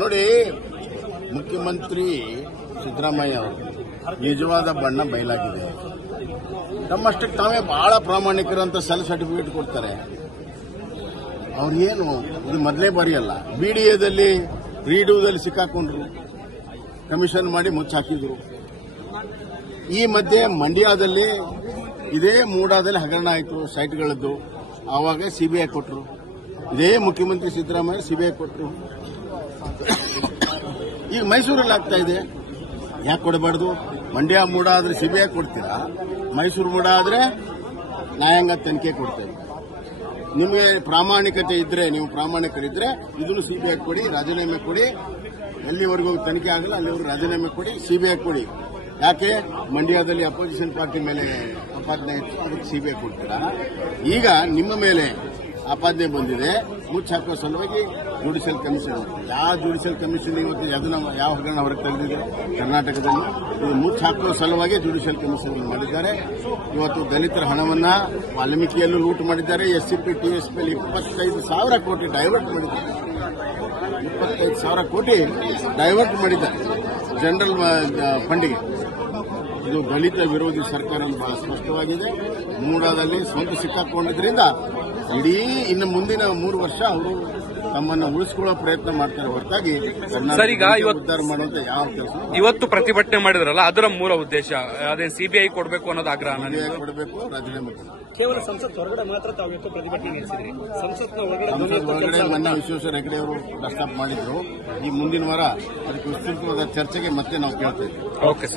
ನೋಡಿ, ಮುಖ್ಯಮಂತ್ರಿ ಸಿದ್ದರಾಮಯ್ಯ ಅವರು ನಿಜವಾದ ಬಣ್ಣ ಬಯಲಾಗಿದೆ. ನಮ್ಮಷ್ಟಕ್ಕೆ ತಾವೇ ಬಹಳ ಪ್ರಾಮಾಣಿಕರಂತ ಸೆಲ್ಫ್ ಸರ್ಟಿಫಿಕೇಟ್ ಕೊಡ್ತಾರೆ. ಅವ್ರು ಏನು ಇದು ಮೊದಲೇ ಬಾರಿ ಅಲ್ಲ. ಬಿಡಿಎದಲ್ಲಿ ರೀಡೂದಲ್ಲಿ ಸಿಕ್ಕಾಕೊಂಡ್ರು, ಕಮಿಷನ್ ಮಾಡಿ ಮುಚ್ಚಾಕಿದ್ರು. ಈ ಮಧ್ಯೆ ಮಂಡ್ಯದಲ್ಲಿ ಇದೇ ಮೂಡಾದಲ್ಲಿ ಹಗರಣ ಆಯಿತು ಸೈಟ್ಗಳದ್ದು. ಆವಾಗ ಸಿಬಿಐ ಕೊಟ್ಟರು. ಇದೇ ಮುಖ್ಯಮಂತ್ರಿ ಸಿದ್ದರಾಮಯ್ಯ ಸಿಬಿಐ ಕೊಟ್ಟರು. ಈಗ ಮೈಸೂರಲ್ಲಿ ಆಗ್ತಾ ಇದೆ. ಯಾಕೆ ಕೊಡಬಾರ್ದು? ಮಂಡ್ಯ ಮೂಡ ಆದ್ರೆ ಸಿಬಿಐ ಕೊಡ್ತೀರಾ, ಮೈಸೂರು ಮೂಡ ಆದ್ರೆ ನ್ಯಾಯಾಂಗ ತನಿಖೆ ಕೊಡ್ತೇವೆ. ನಿಮಗೆ ಪ್ರಾಮಾಣಿಕತೆ ಇದ್ರೆ, ನೀವು ಪ್ರಾಮಾಣಿಕರಿದ್ರೆ ಇದನ್ನು ಸಿಬಿಐ ಕೊಡಿ, ರಾಜೀನಾಮೆ ಕೊಡಿ. ಎಲ್ಲಿವರೆಗೂ ತನಿಖೆ ಆಗಲ್ಲ ಅಲ್ಲಿವರೆಗೂ ರಾಜೀನಾಮೆ ಕೊಡಿ, ಸಿಬಿಐ ಕೊಡಿ. ಯಾಕೆ ಮಂಡ್ಯದಲ್ಲಿ ಅಪೋಸಿಷನ್ ಪಾರ್ಟಿ ಮೇಲೆ ಆಪಾದನೆ ಇತ್ತು, ಅದಕ್ಕೆ ಸಿಬಿಐ ಕೊಡ್ತೀರಾ? ಈಗ ನಿಮ್ಮ ಮೇಲೆ ಆಪಾದನೆ ಬಂದಿದೆ, ಮುಚ್ಚಾಕೋ ಸಲುವಾಗಿ ಜುಡಿಷಿಯಲ್ ಕಮಿಷನ್. ಯಾವ ಜುಡಿಷಿಯಲ್ ಕಮಿಷನ್ ಇವತ್ತು ಯಾವ ಹಗರಣ ಹೊರಗೆ ತೆಗೆದಿದೆ ಕರ್ನಾಟಕದಲ್ಲಿ? ಇದು ಮುಚ್ಚಾಕೋ ಸಲುವಾಗಿ ಜುಡಿಷಿಯಲ್ ಕಮಿಷನ್ ಮಾಡಿದ್ದಾರೆ. ಇವತ್ತು ದಲಿತರ ಹಣವನ್ನ ವಾಲ್ಮೀಕಿಯಲ್ಲೂ ಲೂಟ್ ಮಾಡಿದ್ದಾರೆ. ಎಸ್ಸಿಪಿ ಟಿಎಸ್ಪಿಯಲ್ಲಿ 25,000 ಕೋಟಿ ಡೈವರ್ಟ್ ಮಾಡಿದ್ದಾರೆ. 25,000 ಕೋಟಿ ಡೈವರ್ಟ್ ಮಾಡಿದ್ದಾರೆ ಜನರಲ್ ಫಂಡಿಗೆ. ಇದು ದಲಿತ ವಿರೋಧಿ ಸರ್ಕಾರ ಬಹಳ ಸ್ಪಷ್ಟವಾಗಿದೆ. ಮೂಡಾದಲ್ಲಿ ಸ್ವಂತ ಸಿಕ್ಕಾಕೊಂಡಿದ್ರಿಂದ ಇಡೀ ಇನ್ನು ಮುಂದಿನ 3 ವರ್ಷ ಅವರು ತಮ್ಮನ್ನು ಉಳಿಸಿಕೊಳ್ಳೋ ಪ್ರಯತ್ನ ಮಾಡ್ತಾರೆ ಹೊರತಾಗಿ ಉದ್ಧಾರ ಮಾಡುವಂತ ಯಾವ ಕೆಲಸ. ಇವತ್ತು ಪ್ರತಿಭಟನೆ ಮಾಡಿದ್ರಲ್ಲ, ಅದರ ಮೂಲ ಉದ್ದೇಶ ಅದೇ ಸಿಬಿಐ ಕೊಡಬೇಕು ಅನ್ನೋದು ಆಗ್ರಹ. ಕೊಡಬೇಕು, ರಾಜೀನಾಮೆ ಕೇವಲ ಸಂಸತ್ ಹೊರಗಡೆ ಮಾತ್ರ ತಾವು ಪ್ರತಿಭಟನೆ ನಡೆಸಿದ್ರಿ. ಸಂಸತ್ನ ಒಳಗಡೆ ಮೊನ್ನೆ ವಿಶ್ವೇಶ್ವರ ಹೆಗಡೆ ಅವರು ಪ್ರಸ್ತಾಪ ಮಾಡಿದ್ರು. ಈ ಮುಂದಿನ ವಾರ ಅದಕ್ಕೆ ವಿಸ್ತೃತವಾದ ಚರ್ಚೆಗೆ ಮತ್ತೆ ನಾವು ಕೇಳ್ತೇವೆ. Okay sir.